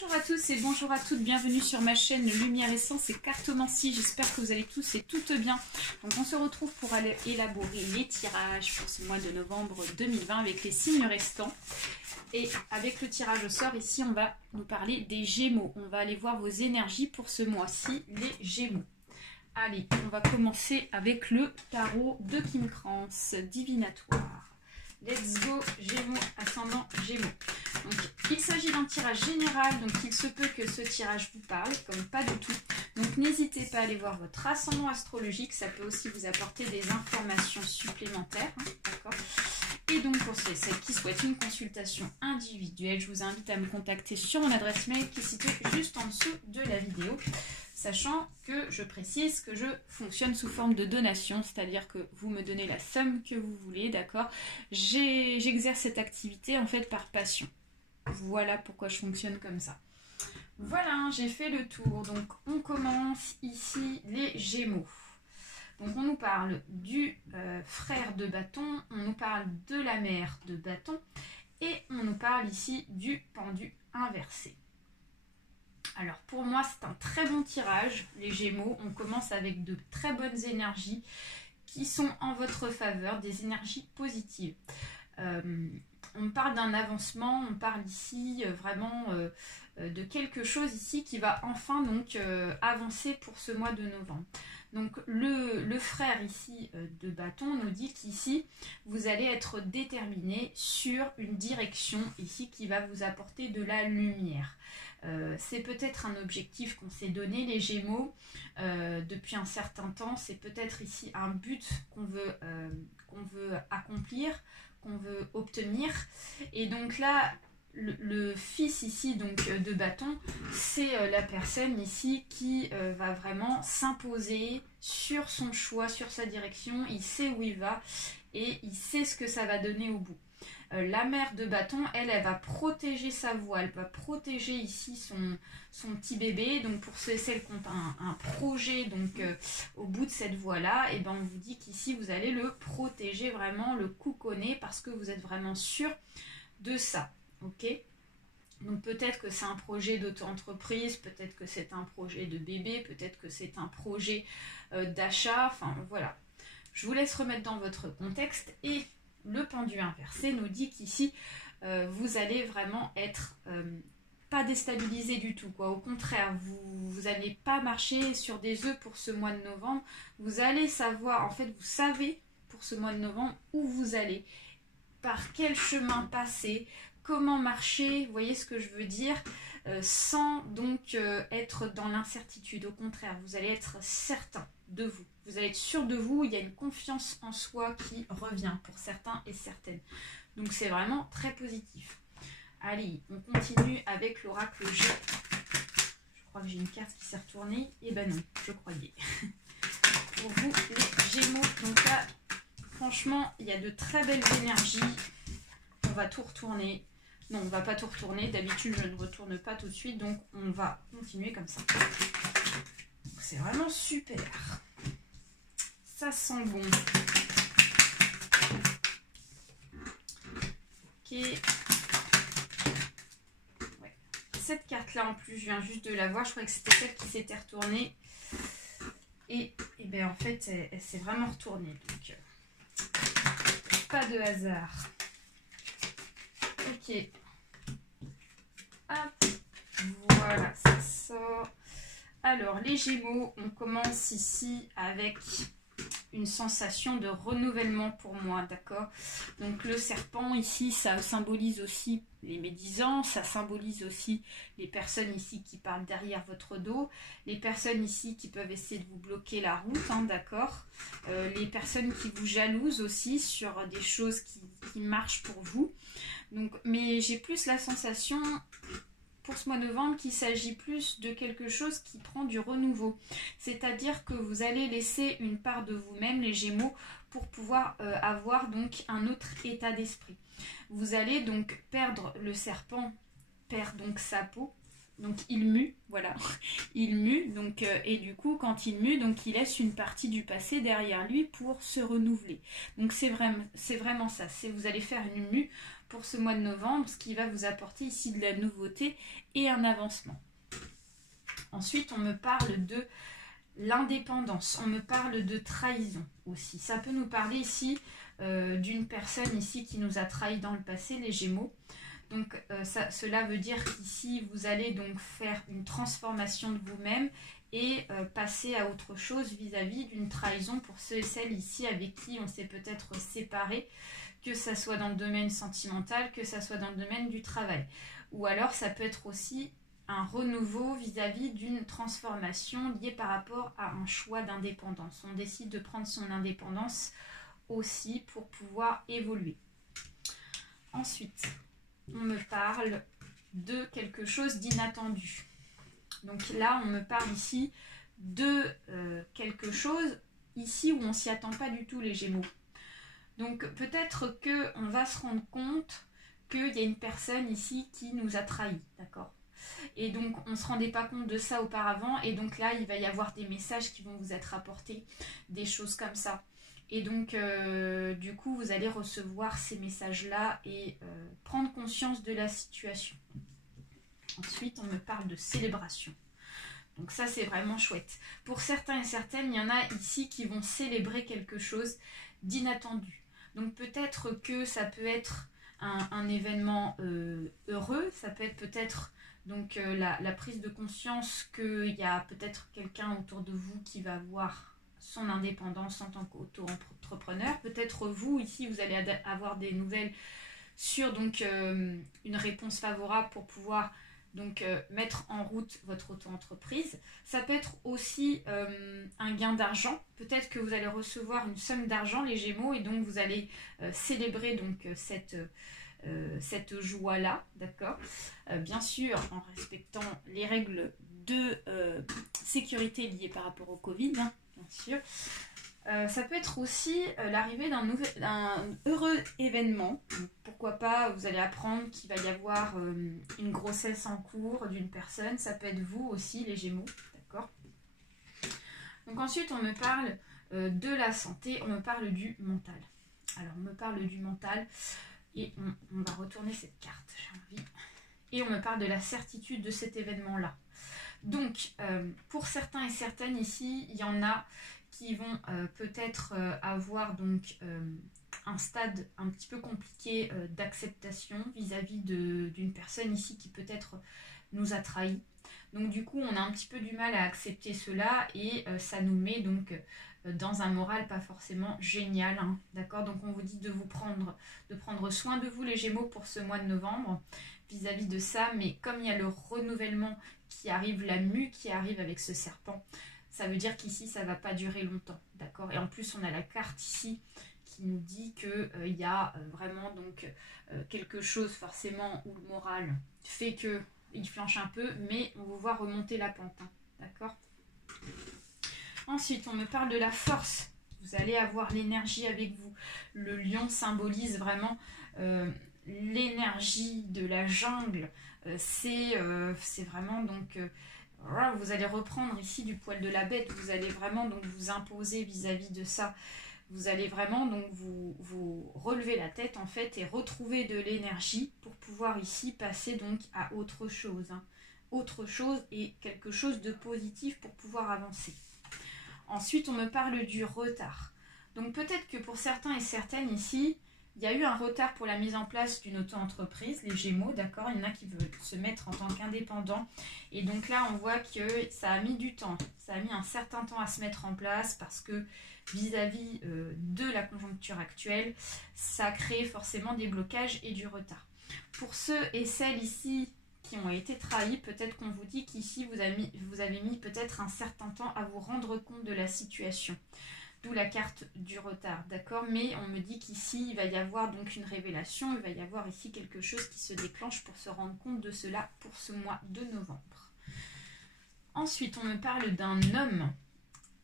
Bonjour à tous et bonjour à toutes, bienvenue sur ma chaîne Lumière Essence et Cartomancie. J'espère que vous allez tous et toutes bien. Donc on se retrouve pour aller élaborer les tirages pour ce mois de novembre 2020 avec les signes restants. Et avec le tirage au sort, ici on va nous parler des Gémeaux. On va aller voir vos énergies pour ce mois-ci, les Gémeaux. Allez, on va commencer avec le tarot de Kim Krans, divinatoire. Let's go, Gémeaux, ascendant Gémeaux. Donc, il s'agit d'un tirage général, donc il se peut que ce tirage vous parle, comme pas du tout. Donc, n'hésitez pas à aller voir votre ascendant astrologique, ça peut aussi vous apporter des informations supplémentaires, hein, d'accord. Et donc, pour celles qui souhaitent une consultation individuelle, je vous invite à me contacter sur mon adresse mail qui est située juste en dessous de la vidéo. Sachant que je précise que je fonctionne sous forme de donation, c'est-à-dire que vous me donnez la somme que vous voulez, d'accord. J'exerce cette activité en fait par passion. Voilà pourquoi je fonctionne comme ça. Voilà, j'ai fait le tour. Donc on commence ici les Gémeaux. Donc on nous parle du frère de bâton, on nous parle de la mère de bâton et on nous parle ici du pendu inversé. Alors pour moi c'est un très bon tirage, les Gémeaux. On commence avec de très bonnes énergies qui sont en votre faveur, des énergies positives. On parle d'un avancement, on parle ici vraiment de quelque chose ici qui va enfin donc avancer pour ce mois de novembre. Donc le frère ici de bâton nous dit qu'ici vous allez être déterminé sur une direction ici qui va vous apporter de la lumière. C'est peut-être un objectif qu'on s'est donné les Gémeaux depuis un certain temps, c'est peut-être ici un but qu'on veut accomplir, qu'on veut obtenir. Et donc là le fils ici donc de bâton, c'est la personne ici qui va vraiment s'imposer sur son choix, sur sa direction. Il sait où il va et il sait ce que ça va donner au bout. La mère de bâton, elle va protéger sa voie, elle va protéger ici son petit bébé. Donc pour celles qui ont un projet donc au bout de cette voie-là, et ben on vous dit qu'ici vous allez le protéger, vraiment le couconner parce que vous êtes vraiment sûr de ça. Ok, donc peut-être que c'est un projet d'auto-entreprise, peut-être que c'est un projet de bébé, peut-être que c'est un projet d'achat, enfin voilà. Je vous laisse remettre dans votre contexte. Et le pendu inversé nous dit qu'ici vous allez vraiment être pas déstabilisé du tout, quoi. Au contraire, vous n'allez pas marcher sur des œufs pour ce mois de novembre. Vous allez savoir, en fait vous savez pour ce mois de novembre où vous allez, par quel chemin passer, comment marcher, vous voyez ce que je veux dire, sans donc être dans l'incertitude. Au contraire, vous allez être certain de vous. Vous allez être sûr de vous, il y a une confiance en soi qui revient pour certains et certaines. Donc c'est vraiment très positif. Allez, on continue avec l'oracle G. Je crois que j'ai une carte qui s'est retournée. Et ben non, je croyais. Pour vous, les Gémeaux, donc là, franchement, il y a de très belles énergies. On va tout retourner. Non, on ne va pas tout retourner. D'habitude, je ne retourne pas tout de suite. Donc, on va continuer comme ça. C'est vraiment super. Ça sent bon. Ok. Ouais. Cette carte-là, en plus, je viens juste de la voir. Je croyais que c'était celle qui s'était retournée. Et bien, en fait, elle s'est vraiment retournée. Donc, pas de hasard. Ok. Hop. Voilà, ça sort. Alors, les Gémeaux, on commence ici avec une sensation de renouvellement pour moi, d'accord. Donc le serpent ici, ça symbolise aussi les médisants, ça symbolise aussi les personnes ici qui parlent derrière votre dos, les personnes ici qui peuvent essayer de vous bloquer la route, hein, d'accord. Les personnes qui vous jalousent aussi sur des choses qui marchent pour vous. Donc, mais j'ai plus la sensation pour ce mois de novembre qu'il s'agit plus de quelque chose qui prend du renouveau. C'est-à-dire que vous allez laisser une part de vous-même, les Gémeaux, pour pouvoir avoir donc un autre état d'esprit. Vous allez donc perdre, le serpent perd donc sa peau, donc il mue, voilà, il mue, donc, et du coup quand il mue, donc il laisse une partie du passé derrière lui pour se renouveler. Donc c'est vraiment ça, vous allez faire une mue pour ce mois de novembre, ce qui va vous apporter ici de la nouveauté et un avancement. Ensuite, on me parle de l'indépendance, on me parle de trahison aussi. Ça peut nous parler ici d'une personne ici qui nous a trahi dans le passé, les Gémeaux. Donc cela veut dire qu'ici vous allez donc faire une transformation de vous-même et passer à autre chose vis-à-vis d'une trahison pour ceux et celles ici avec qui on s'est peut-être séparé, que ça soit dans le domaine sentimental, que ça soit dans le domaine du travail. Ou alors ça peut être aussi un renouveau vis-à-vis d'une transformation liée par rapport à un choix d'indépendance. On décide de prendre son indépendance aussi pour pouvoir évoluer. Ensuite, on me parle de quelque chose d'inattendu. Donc là, on me parle ici de quelque chose ici où on ne s'y attend pas du tout, les Gémeaux. Donc peut-être qu'on va se rendre compte qu'il y a une personne ici qui nous a trahis, d'accord? Et donc on ne se rendait pas compte de ça auparavant, et donc là il va y avoir des messages qui vont vous être apportés, des choses comme ça. Et donc du coup vous allez recevoir ces messages là et prendre conscience de la situation. Ensuite on me parle de célébration. Donc ça c'est vraiment chouette. Pour certains et certaines, il y en a ici qui vont célébrer quelque chose d'inattendu. Donc peut-être que ça peut être un événement heureux, ça peut être peut-être donc la prise de conscience qu'il y a peut-être quelqu'un autour de vous qui va avoir son indépendance en tant qu'auto-entrepreneur. Peut-être vous, ici, vous allez avoir des nouvelles sur donc, une réponse favorable pour pouvoir donc, mettre en route votre auto-entreprise. Ça peut être aussi un gain d'argent. Peut-être que vous allez recevoir une somme d'argent, les Gémeaux, et donc vous allez célébrer donc, cette joie-là, d'accord, bien sûr, en respectant les règles de sécurité liées par rapport au Covid, hein, bien sûr. Ça peut être aussi l'arrivée d'un heureux événement. Pourquoi pas, vous allez apprendre qu'il va y avoir une grossesse en cours d'une personne. Ça peut être vous aussi, les Gémeaux, d'accord. Donc ensuite, on me parle de la santé, on me parle du mental. Alors, on me parle du mental. Et on va retourner cette carte, j'ai envie. Et on me parle de la certitude de cet événement-là. Donc, pour certains et certaines ici, il y en a qui vont peut-être avoir donc un stade un petit peu compliqué d'acceptation vis-à-vis d'une personne ici qui peut-être nous a trahis. Donc du coup, on a un petit peu du mal à accepter cela et ça nous met donc dans un moral pas forcément génial, hein, d'accord? Donc on vous dit de prendre soin de vous, les Gémeaux, pour ce mois de novembre vis-à-vis de ça, mais comme il y a le renouvellement qui arrive, la mue qui arrive avec ce serpent, ça veut dire qu'ici ça va pas durer longtemps, d'accord? Et en plus on a la carte ici qui nous dit qu'il y a vraiment donc quelque chose forcément où le moral fait que il flanche un peu, mais on vous voit remonter la pente, hein, d'accord? Ensuite, on me parle de la force. Vous allez avoir l'énergie avec vous. Le lion symbolise vraiment l'énergie de la jungle. C'est vraiment donc... vous allez reprendre ici du poil de la bête. Vous allez vraiment donc vous imposer vis-à-vis de ça. Vous allez vraiment donc vous relever la tête en fait et retrouver de l'énergie pour pouvoir ici passer donc à autre chose. Hein. Autre chose et quelque chose de positif pour pouvoir avancer. Ensuite, on me parle du retard. Donc peut-être que pour certains et certaines ici, il y a eu un retard pour la mise en place d'une auto-entreprise, les Gémeaux, d'accord? Il y en a qui veulent se mettre en tant qu'indépendants. Et donc là, on voit que ça a mis du temps. Ça a mis un certain temps à se mettre en place parce que vis-à-vis de la conjoncture actuelle, ça crée forcément des blocages et du retard. Pour ceux et celles ici qui ont été trahis, peut-être qu'on vous dit qu'ici vous avez mis peut-être un certain temps à vous rendre compte de la situation. D'où la carte du retard, d'accord? Mais on me dit qu'ici il va y avoir donc une révélation, il va y avoir ici quelque chose qui se déclenche pour se rendre compte de cela pour ce mois de novembre. Ensuite, on me parle d'un homme.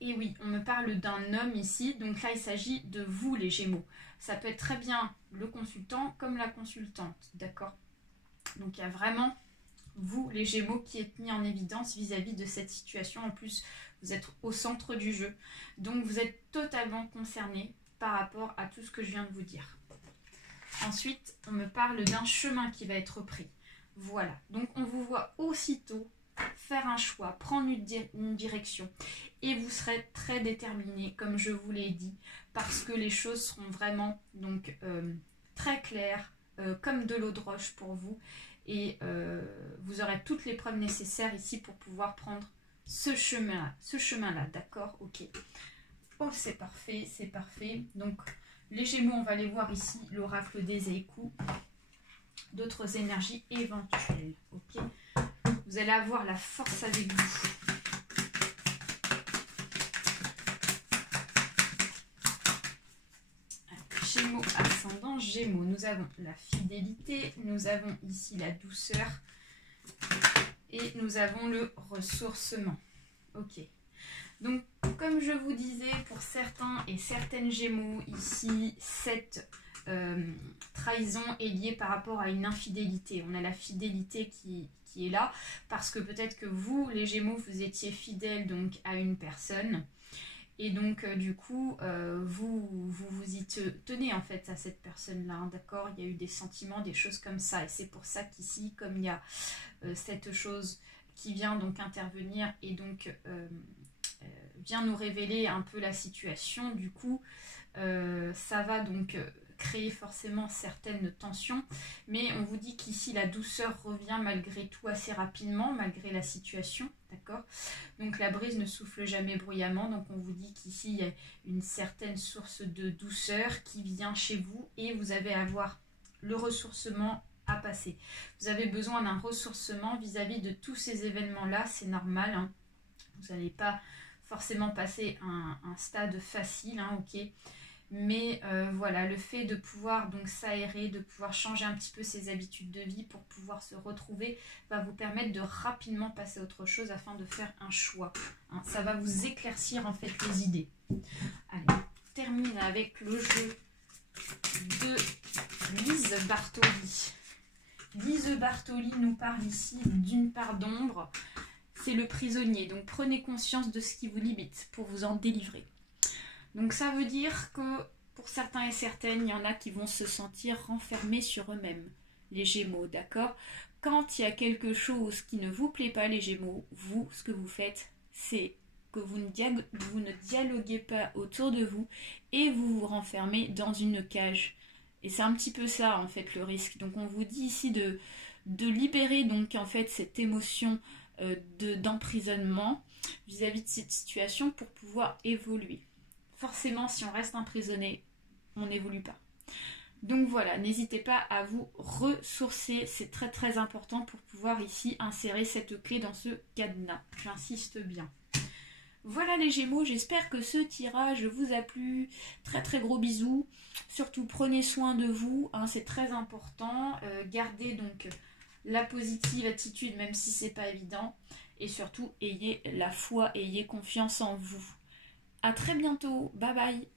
Et oui, on me parle d'un homme ici, donc là il s'agit de vous les Gémeaux. Ça peut être très bien le consultant comme la consultante, d'accord? Donc il y a vraiment vous les Gémeaux qui êtes mis en évidence vis-à-vis de cette situation. En plus, vous êtes au centre du jeu. Donc vous êtes totalement concerné par rapport à tout ce que je viens de vous dire. Ensuite, on me parle d'un chemin qui va être pris. Voilà, donc on vous voit aussitôt faire un choix, prendre une direction. Et vous serez très déterminé, comme je vous l'ai dit, parce que les choses seront vraiment donc, très claires, comme de l'eau de roche pour vous. Et vous aurez toutes les preuves nécessaires ici pour pouvoir prendre ce chemin-là, d'accord? Ok. Oh, c'est parfait, c'est parfait. Donc, les Gémeaux, on va les voir ici, l'oracle des échos, d'autres énergies éventuelles, ok? Vous allez avoir la force avec vous. Alors, Gémeaux, ascendant Gémeaux, nous avons la fidélité, nous avons ici la douceur et nous avons le ressourcement, ok? Donc, comme je vous disais, pour certains et certaines Gémeaux, ici, cette trahison est liée par rapport à une infidélité. On a la fidélité qui est là, parce que peut-être que vous, les Gémeaux, vous étiez fidèles donc, à une personne. Et donc, du coup, vous y tenez en fait à cette personne-là, hein, d'accord? Il y a eu des sentiments, des choses comme ça. Et c'est pour ça qu'ici, comme il y a cette chose qui vient donc intervenir et donc vient nous révéler un peu la situation, du coup, ça va donc créer forcément certaines tensions, mais on vous dit qu'ici la douceur revient malgré tout assez rapidement, malgré la situation, d'accord? Donc la brise ne souffle jamais bruyamment, donc on vous dit qu'ici il y a une certaine source de douceur qui vient chez vous et vous allez avoir le ressourcement à passer. Vous avez besoin d'un ressourcement vis-à-vis de tous ces événements-là, c'est normal, hein. Vous n'allez pas forcément passer un stade facile, hein, ok? Mais voilà, le fait de pouvoir donc s'aérer, de pouvoir changer un petit peu ses habitudes de vie pour pouvoir se retrouver, va vous permettre de rapidement passer à autre chose afin de faire un choix. Hein, ça va vous éclaircir en fait les idées. Allez, on termine avec le jeu de Lise Bartoli. Lise Bartoli nous parle ici d'une part d'ombre. C'est le prisonnier, donc prenez conscience de ce qui vous limite pour vous en délivrer. Donc ça veut dire que pour certains et certaines, il y en a qui vont se sentir renfermés sur eux-mêmes, les Gémeaux, d'accord? Quand il y a quelque chose qui ne vous plaît pas, les Gémeaux, vous, ce que vous faites, c'est que vous ne dialoguez pas autour de vous et vous vous renfermez dans une cage. Et c'est un petit peu ça, en fait, le risque. Donc on vous dit ici de libérer donc en fait cette émotion d'emprisonnement vis-à-vis de cette situation pour pouvoir évoluer. Forcément, si on reste emprisonné, on n'évolue pas. Donc voilà, n'hésitez pas à vous ressourcer, c'est très très important pour pouvoir ici insérer cette clé dans ce cadenas. J'insiste bien. Voilà les Gémeaux, j'espère que ce tirage vous a plu. Très très gros bisous. Surtout prenez soin de vous, hein, c'est très important. Gardez donc la positive attitude même si c'est pas évident. Et surtout, ayez la foi, ayez confiance en vous. À très bientôt, bye bye.